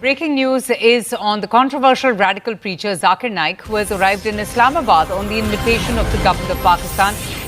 Breaking news is on the controversial radical preacher Zakir Naik, who has arrived in Islamabad on the invitation of the government of Pakistan.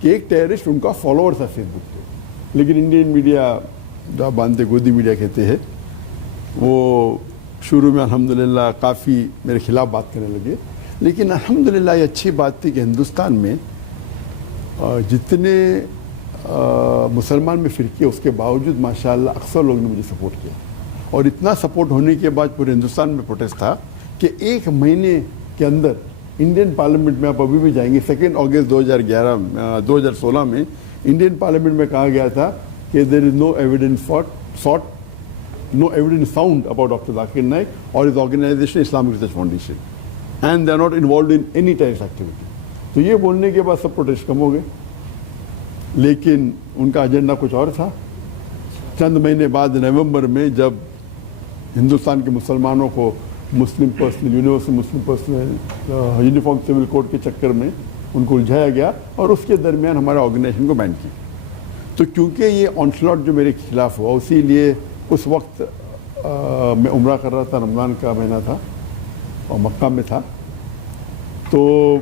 کہ ایک terrorist ان کا follower تھا face بک پہ. لیکن Indian media جو آپ باندھتے گودی media کہتے ہیں, وہ شروع میں الحمدللہ کافی میرے خلاف بات کرنے لگے. لیکن الحمدللہ یہ اچھی بات تھی کہ ہندوستان میں جتنے مسلمان میں فرقے اس کے باوجود ماشاءاللہ اکثر لوگوں نے مجھے سپورٹ کیا. اور اتنا سپورٹ ہونے کے بعد پورے ہندوستان میں پروٹیسٹ تھا کہ ایک مہینے کے اندر انڈین پارلیمنٹ میں, آپ ابھی بھی جائیں گے, 2 اگست 2016 میں انڈین پارلیمنٹ میں کہا گیا تھا کہ there is no evidence found about doctor Zakir Naik اور his organization Islamic research foundation and they are not involved in any terrorist activity. تو یہ بولنے کے بعد سب پروٹیسٹ کم ہو گئے. لیکن ان کا ایجنڈا کچھ اور تھا. چند مہینے بعد نومبر میں جب ہندوستان کے مسلمانوں کو مسلم پرسنل یونیورسل مسلم پرسنل یونیفارم سول کوڈ کے چکر میں ان کو الجھایا گیا اور اس کے درمیان ہمارے آرگنائزیشن کو بین کیا. تو کیونکہ یہ آنسلاٹ جو میرے خلاف ہوا, اسی لیے اس وقت میں عمرہ کر رہا تھا, رمضان کا مہینہ تھا اور مکہ میں تھا. تو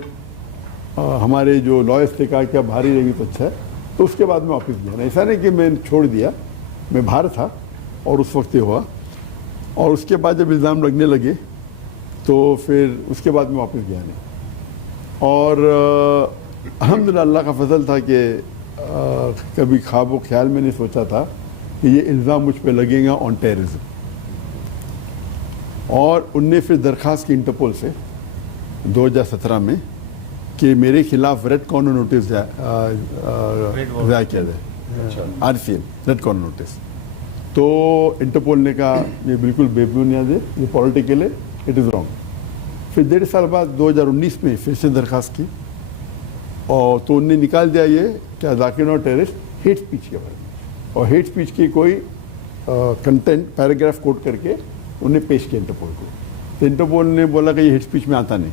ہمارے جو لائرس نے کہا کہ اب باہر ہی رہیں گے تو اچھا ہے. تو اس کے بعد میں واپس گیا. ایسا نہیں کہ میں چھوڑ دیا, میں باہر تھا اور اس وقت یہ ہوا. اور اس کے بعد جب الزام لگنے لگے تو پھر اس کے بعد میں واپس گیا نہیں. اور الحمدللہ اللہ کا فضل تھا کہ کبھی خواب و خیال میں نہیں سوچا تھا کہ یہ الزام مجھ پہ لگے گا آن ٹیررزم. اور ان نے پھر درخواست کی انٹرپول سے 2017 میں کہ میرے خلاف ریڈ کارنر نوٹس ضائع کیا جائے, RCM ریڈ کارنر نوٹس. تو انٹرپول نے کہا یہ بالکل بے بنیاد ہے, یہ پولیٹیکل ہے, اٹ از رانگ. پھر 1.5 سال بعد 2019 میں پھر سے درخواست کی اور تو انہوں نے نکال دیا یہ کیا Zakir Naik terrorist hate speech کے بارے میں. اور ہیٹ اسپیچ کی کوئی کنٹینٹ پیراگراف کوٹ کر کے انہیں پیش کیا انٹرپول کو. تو انٹرپول نے بولا کہ یہ ہیٹ اسپیچ میں آتا نہیں,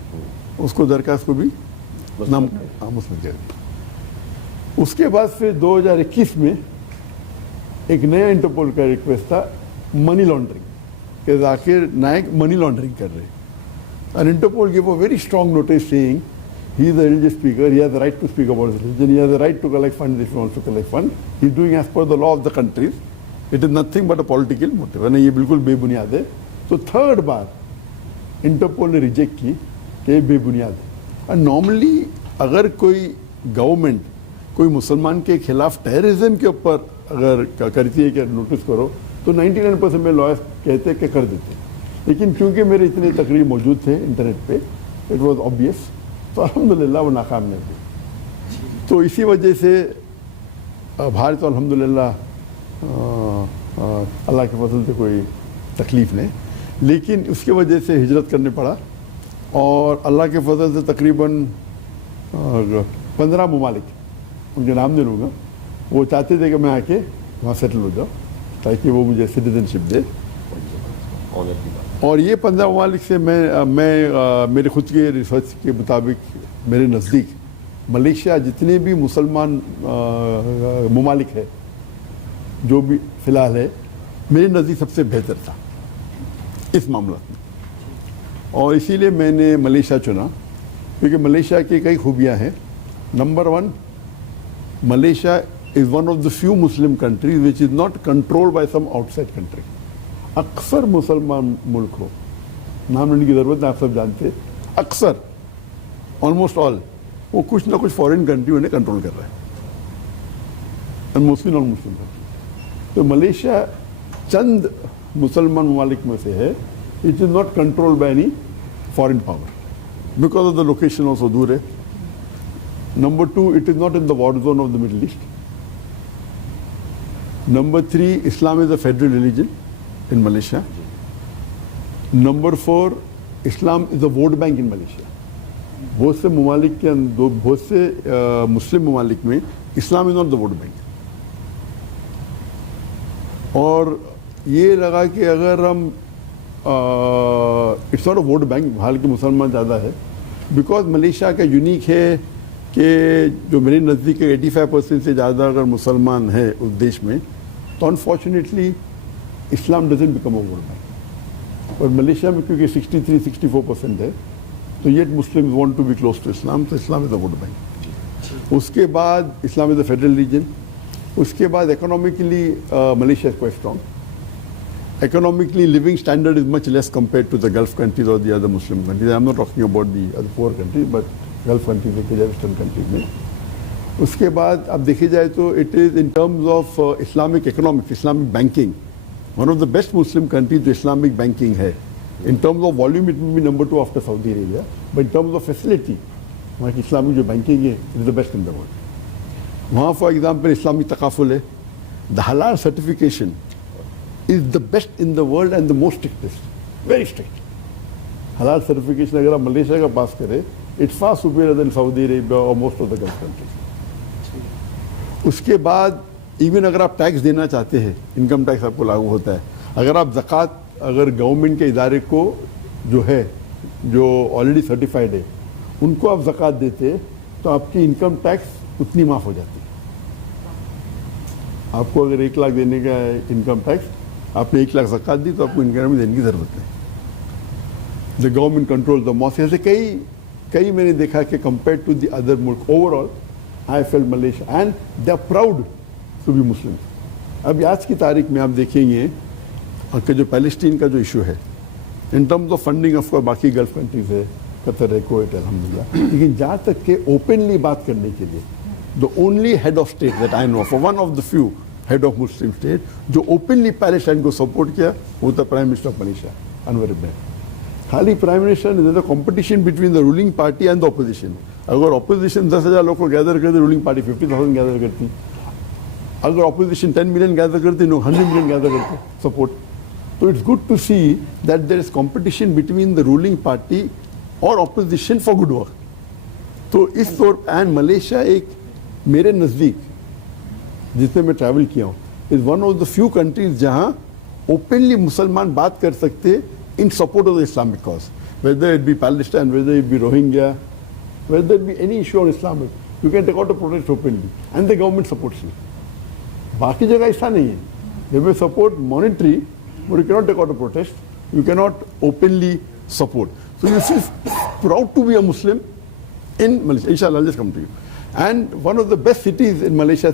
اس کو درخواست کو بھی نام مسلم کر دیا. اس کے بعد پھر 2021 میں ایک نیا انٹرپول کا ریکویسٹ تھا منی لانڈرنگ, کہ ذاکر نائک منی لانڈرنگ کر رہے. And Interpol gave a very strong notice saying he is a religious speaker, he has the right to speak about his religion, he has the right to collect funds if he wants to collect funds. He is doing as per the law of the countries. It is nothing but a political motive. And یہ بالکل بے بنیاد ہے. تو third بار Interpol نے reject کی کہ یہ بے بنیاد ہے. اور نارملی اگر کوئی گورنمنٹ کوئی مسلمان کے خلاف ٹیررزم کے اوپر اگر کرتی ہے کہ نوٹس کرو تو 99% میں لائرس کہتے کہ کر دیتے. لیکن چونکہ میرے اتنے تقریر موجود تھے انٹرنیٹ پہ, اٹ واز آبویس, تو الحمدللہ وہ ناکام نہیں تھے. تو اسی وجہ سے باہر تو الحمدللہ اللہ کے فضل سے کوئی تکلیف نہیں, لیکن اس کے وجہ سے ہجرت کرنے پڑا. اور اللہ کے فضل سے تقریباً 15 ممالک, ان کے نام نہیں لوں گا, وہ چاہتے تھے کہ میں آ کے وہاں سیٹل ہو جاؤں تاکہ وہ مجھے سٹیزن شپ دے. اور یہ 15 ممالک سے میں میرے خود کے ریسرچ کے مطابق میرے نزدیک ملیشیا جتنے بھی مسلمان ممالک ہے جو بھی فی الحال ہے, میرے نزدیک سب سے بہتر تھا اس معاملات میں. اور اسی لیے میں نے ملیشیا چنا کیونکہ ملیشیا کی کئی خوبیاں ہیں. Number 1, Malaysia is one of the few Muslim countries which is not controlled by some outside country. اکثر مسلمان ملک ہو, نام لینے کی ضرورت ہے, آپ سب جانتے, اکثر آلموسٹ آل وہ کچھ نہ کچھ فورن کنٹری انہیں کنٹرول کر رہا ہے, موسٹلی نان مسلم کنٹری. تو ملیشیا چند مسلمان ممالک میں سے ہے which is not controlled by any foreign power because of the location also دور ہے. Number 2, it is not in the war zone of the Middle East. Number 3, Islam is a federal religion in Malaysia. Number 4, Islam is a vote bank in Malaysia. بہت سے ممالک کے بہت سے مسلم ممالک میں Islam is not the vote bank. اور یہ لگا کہ اگر ہم it's not a vote bank, حالانکہ مسلمان زیادہ ہے, بیکاز ملیشیا کا یونیک ہے کہ جو میرے نزدیک 85% سے زیادہ اگر مسلمان ہے اس دیش میں, تو unfortunately Islam doesn't become a vote bank. اور ملیشیا میں کیونکہ 63-64% ہے, تو yet Muslim want to be close to Islam, تو اسلام از اے ووٹ بینک. اس کے بعد اسلام از اے فیڈرل ریجن. اس کے بعد economically Malaysia is quite strong. Economically, living standard is much less compared to the Gulf countries or the other Muslim countries. I'm not talking about the other poor countries, but Gulf countries, Western countries میں. اس کے بعد اب دیکھے جائے تو it is in terms of Islamic economics, Islamic banking, one of the best Muslim countries جو Islamic banking ہے. In terms of volume, it will be number 2 after Saudi Arabia. But in terms of facility, وہاں کی Islamic جو banking ہے, it is the best in the world. وہاں for example Islamic تقافل ہے. The halal certification is the best in the world and the most strictest. Very strict. Halal certification اگر آپ Malaysia کا پاس کرے, it's far superior than Saudi Arabia or most of the Gulf countries. اس کے بعد even اگر آپ tax دینا چاہتے ہیں, انکم ٹیکس آپ کو لاگو ہوتا ہے. اگر آپ زکوٰۃ اگر گورنمنٹ کے ادارے کو جو ہے جو آلریڈی سرٹیفائڈ ہے ان کو آپ زکوٰۃ دیتے تو آپ کی انکم ٹیکس اتنی معاف ہو جاتی ہے. آپ کو اگر 1 لاکھ دینے کا ہے انکم ٹیکس, آپ نے 1 لاکھ زکوٰۃ دی تو آپ کو انکم دینے کی ضرورت نہیں. The government control the most. ایسے کئی میں نے دیکھا کہ کمپیئر ٹو دی ادر ملک overall I feel Malaysia and they are proud to be Muslim. ابھی آج کی تاریخ میں آپ دیکھیں گے کہ جو پیلسٹین کا جو ایشو ہے in terms of funding of باقی گلف کنٹریز ہے, قطر ہے, کویت ہے, الحمدللہ, لیکن جہاں تک کہ اوپنلی بات کرنے کے لیے the only head of state that I know of, one of the few head of Muslim state جو openly Palestine کو support کیا وہ تھا Prime Minister of Malaysia, Anwar Ibrahim. خالی Prime Minister there is a competition between the ruling party and the opposition. اگر opposition 10,000 لوگ کو gather کرتے, ruling party 50,000 gather کرتی. اگر opposition 10 million gather کرتی, 100 million gather کرتے support. So it's good to see that there is competition between the ruling party or opposition for good work. تو اس طور اینڈ ملیشیا ایک میرے نزدیک جس میں ٹریول کیا ہوں is one of the few countries جہاں اوپنلی مسلمان بات کر سکتے in support of the Islamic cause, whether it be Palestine, whether it be Rohingya, whether it be any issue on Islam, you can take out a protest openly and the government supports you. باقی جگہ ایسا نہیں ہے. They will support monetary but you cannot take out a protest, you cannot openly support. So you feel proud to be a Muslim in Malaysia. Inshallah, I'll just come to you. And one of the best cities in Malaysia